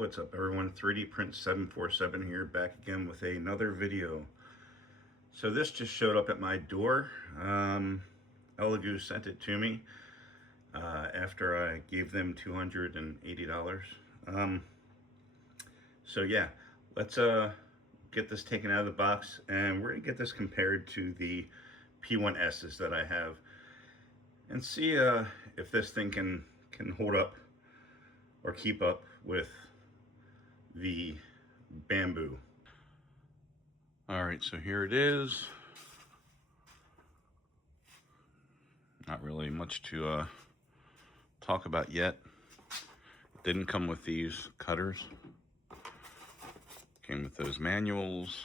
What's up everyone, 3D Print 747 here, back again with another video. So this just showed up at my door. Elegoo sent it to me after I gave them $280. So yeah, let's get this taken out of the box, and we're gonna get this compared to the P1S's that I have and see if this thing can hold up or keep up with the Bamboo. All right, so here it is. Not really much to talk about yet. It didn't come with these cutters. Came with those manuals.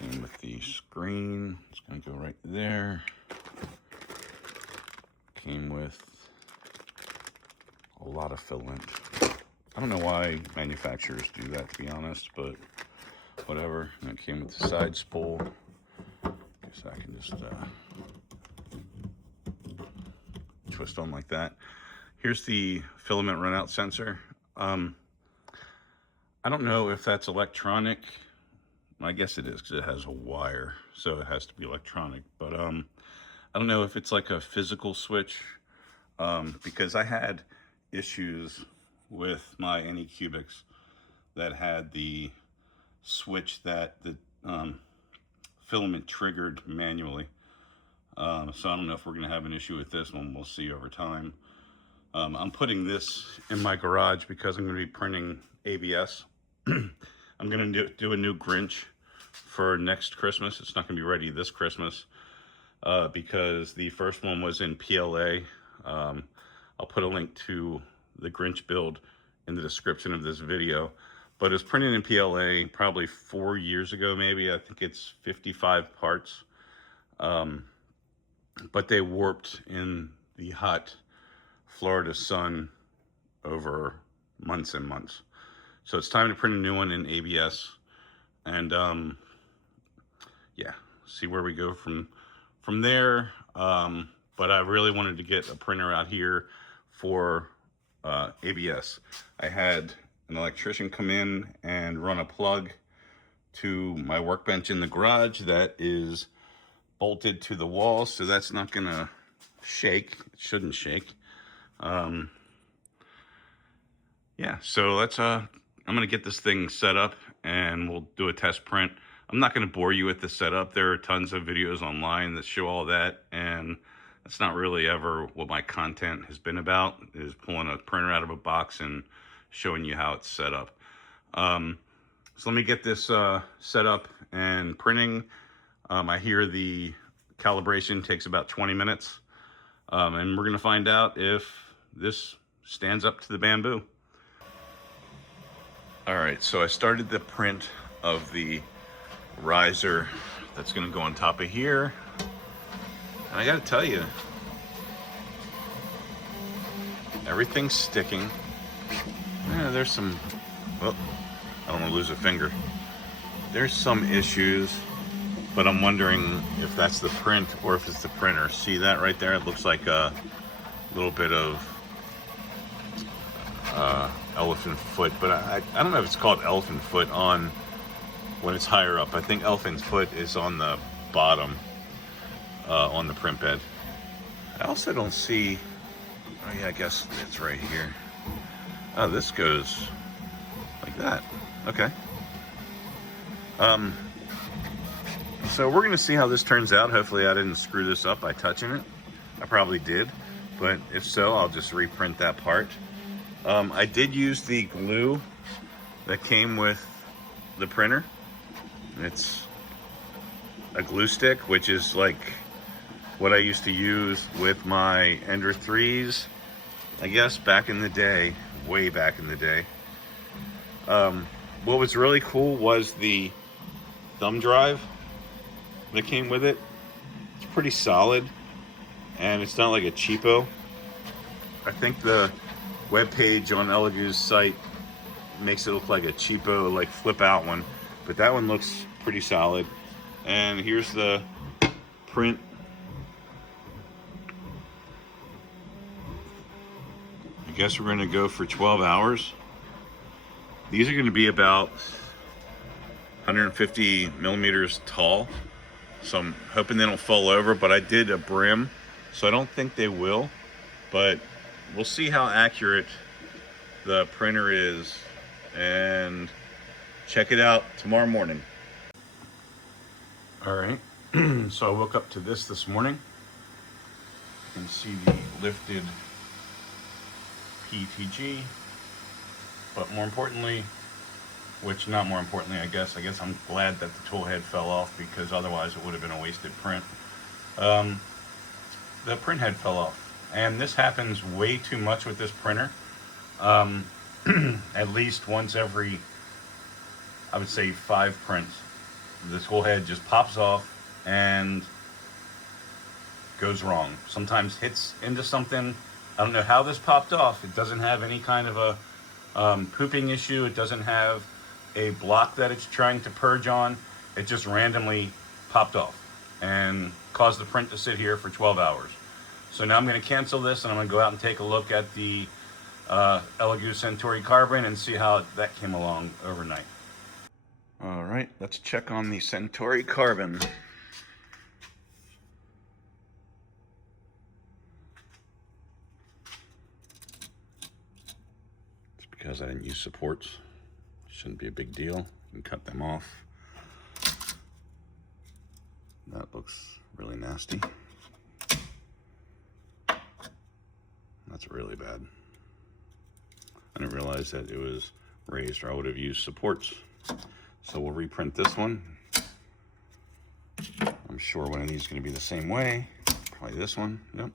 Came with the screen. It's gonna go right there. Came with a lot of filament. I don't know why manufacturers do that, to be honest, but whatever. And it came with the side spool. Guess I can just twist on like that. Here's the filament runout sensor. I don't know if that's electronic. I guess it is because it has a wire, so it has to be electronic. But I don't know if it's like a physical switch, because I had issues with my Anycubics that had the switch that the filament triggered manually. So I don't know if we're going to have an issue with this one. We'll see over time. I'm putting this in my garage because I'm going to be printing ABS. I'm going to do a new Grinch for next Christmas. It's not going to be ready this Christmas because the first one was in PLA. I'll put a link to the Grinch build in the description of this video, but it's printed in PLA probably 4 years ago, maybe. I think it's 55 parts, but they warped in the hot Florida sun over months and months. So it's time to print a new one in ABS, and yeah, see where we go from there. But I really wanted to get a printer out here for ABS. I had an electrician come in and run a plug to my workbench in the garage that is bolted to the wall, so that's not gonna shake. It shouldn't shake. Yeah, so let's I'm gonna get this thing set up and we'll do a test print. I'm not gonna bore you with the setup. There are tons of videos online that show all that, and that's not really ever what my content has been about, is pulling a printer out of a box and showing you how it's set up. So let me get this set up and printing. I hear the calibration takes about 20 minutes. And we're gonna find out if this stands up to the Bamboo. All right, so I started the print of the riser that's gonna go on top of here. And I gotta tell you, everything's sticking. Yeah, there's some, well, I don't wanna lose a finger. There's some issues, but I'm wondering if that's the print or if it's the printer. See that right there? It looks like a little bit of elephant foot, but I don't know if it's called elephant foot on when it's higher up. I think elephant foot is on the bottom on the print bed. I also don't see, oh yeah, I guess it's right here. Oh, this goes like that. Okay. So we're gonna see how this turns out. Hopefully I didn't screw this up by touching it. I probably did, but if so, I'll just reprint that part. I did use the glue that came with the printer. It's a glue stick, which is like what I used to use with my Ender 3s, I guess back in the day, way back in the day. What was really cool was the thumb drive that came with it. It's pretty solid, and it's not like a cheapo. I think the webpage on Elegoo's site makes it look like a cheapo, like flip out one, but that one looks pretty solid. And here's the print. I guess we're gonna go for 12 hours. These are gonna be about 150 millimeters tall. So I'm hoping they don't fall over, but I did a brim, so I don't think they will. But we'll see how accurate the printer is and check it out tomorrow morning. All right, so I woke up to this morning. You can see the lifted PTG, but more importantly, which not more importantly, I guess I'm glad that the tool head fell off, because otherwise it would have been a wasted print. The print head fell off, and this happens way too much with this printer. At least once every, I would say, 5 prints, the tool head just pops off and goes wrong. Sometimes hits into something. I don't know how this popped off. It doesn't have any kind of a pooping issue. It doesn't have a block that it's trying to purge on. It just randomly popped off and caused the print to sit here for 12 hours. So now I'm going to cancel this, and I'm going to go out and take a look at the Elegoo Centauri Carbon and see how that came along overnight. All right, let's check on the Centauri Carbon. It's because I didn't use supports. Shouldn't be a big deal. You can cut them off. That looks really nasty. That's really bad. I didn't realize that it was raised, or I would have used supports. So we'll reprint this one. I'm sure one of these is going to be the same way. Probably this one. Yep.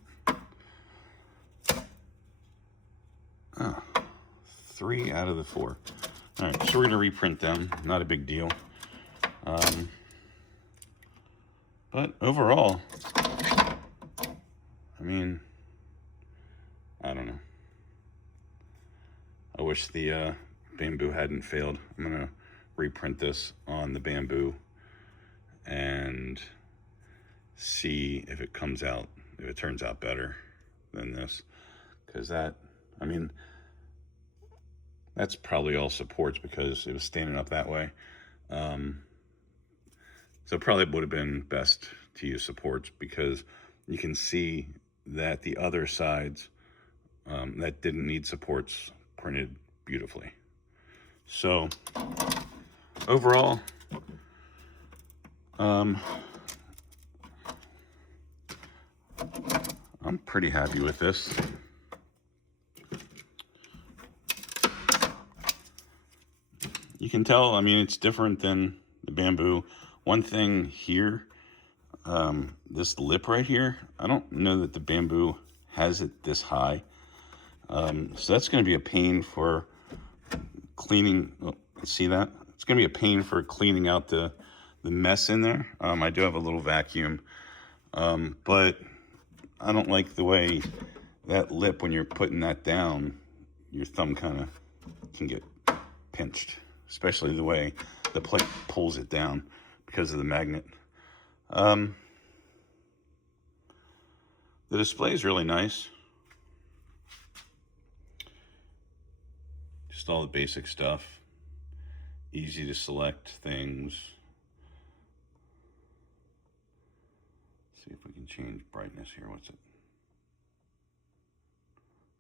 Oh, 3 out of the 4. All right, so we're going to reprint them. Not a big deal. But overall, I mean, I don't know. I wish the Bamboo hadn't failed. I'm going to reprint this on the Bamboo and see if it comes out, if it turns out better than this. Because that, I mean, that's probably all supports because it was standing up that way. So it probably would have been best to use supports, because you can see that the other sides that didn't need supports printed beautifully. So overall, I'm pretty happy with this. You can tell, I mean, it's different than the Bamboo. One thing here, this lip right here, I don't know that the Bamboo has it this high. So that's going to be a pain for cleaning. Oh, see that? It's going to be a pain for cleaning out the mess in there. I do have a little vacuum, but I don't like the way that lip, when you're putting that down, your thumb kind of can get pinched, especially the way the plate pulls it down because of the magnet. The display is really nice. Just all the basic stuff. Easy to select things. See if we can change brightness here. What's it?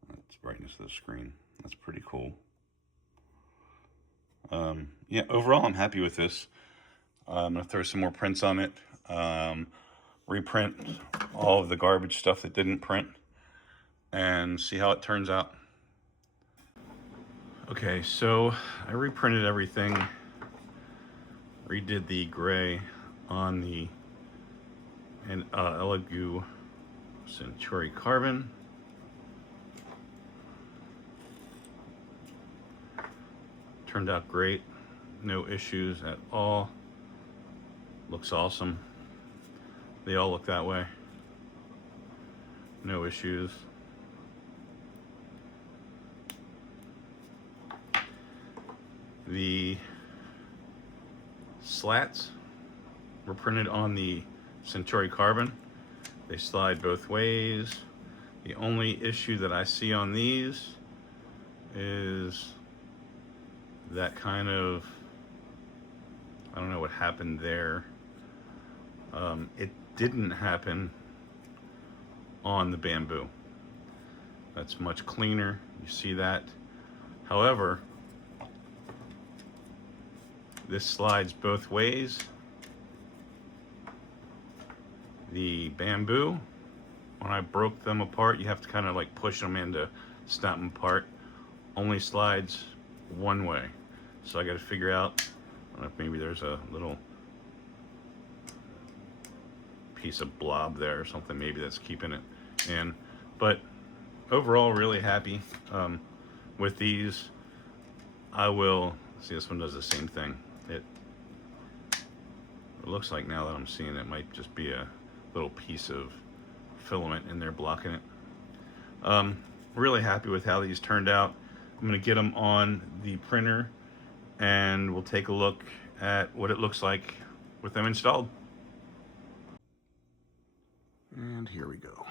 That's brightness of the screen. That's pretty cool. Yeah, overall I'm happy with this. I'm gonna throw some more prints on it. Reprint all of the garbage stuff that didn't print and see how it turns out. Okay, so I reprinted everything, redid the gray on the Elegoo Centauri Carbon. Turned out great, no issues at all. Looks awesome. They all look that way. No issues. The slats were printed on the Centauri Carbon. They slide both ways. The only issue that I see on these is that kind of, I don't know what happened there. It didn't happen on the bamboo. That's much cleaner, you see that. However, this slides both ways. The bamboo, when I broke them apart, you have to kind of like push them in to snap them apart, only slides one way. So I got to figure out, I don't know if maybe there's a little piece of blob there or something maybe that's keeping it in. But overall, really happy with these. I will see, this one does the same thing. It looks like, now that I'm seeing it, might just be a little piece of filament in there blocking it. Really happy with how these turned out. I'm going to get them on the printer and we'll take a look at what it looks like with them installed. And here we go.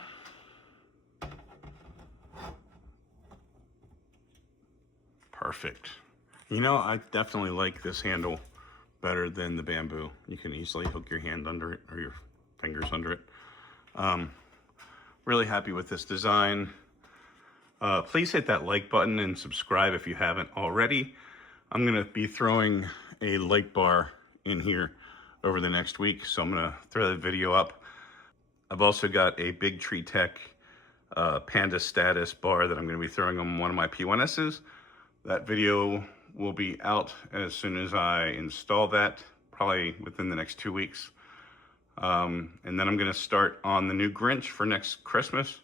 Perfect. You know, I definitely like this handle better than the bamboo. You can easily hook your hand under it or your fingers under it. Really happy with this design. Please hit that like button and subscribe if you haven't already. I'm gonna be throwing a light bar in here over the next week, so I'm gonna throw that video up. I've also got a Big Tree Tech Panda Status bar that I'm gonna be throwing on one of my P1Ss. That video will be out as soon as I install that, probably within the next 2 weeks. And then I'm gonna start on the new Grinch for next Christmas.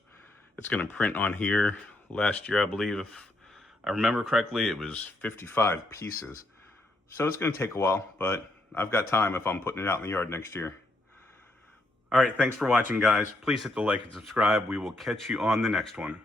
It's gonna print on here. Last year, I believe, if I remember correctly, it was 55 pieces. So it's gonna take a while, but I've got time if I'm putting it out in the yard next year. All right, thanks for watching, guys. Please hit the like and subscribe. We will catch you on the next one.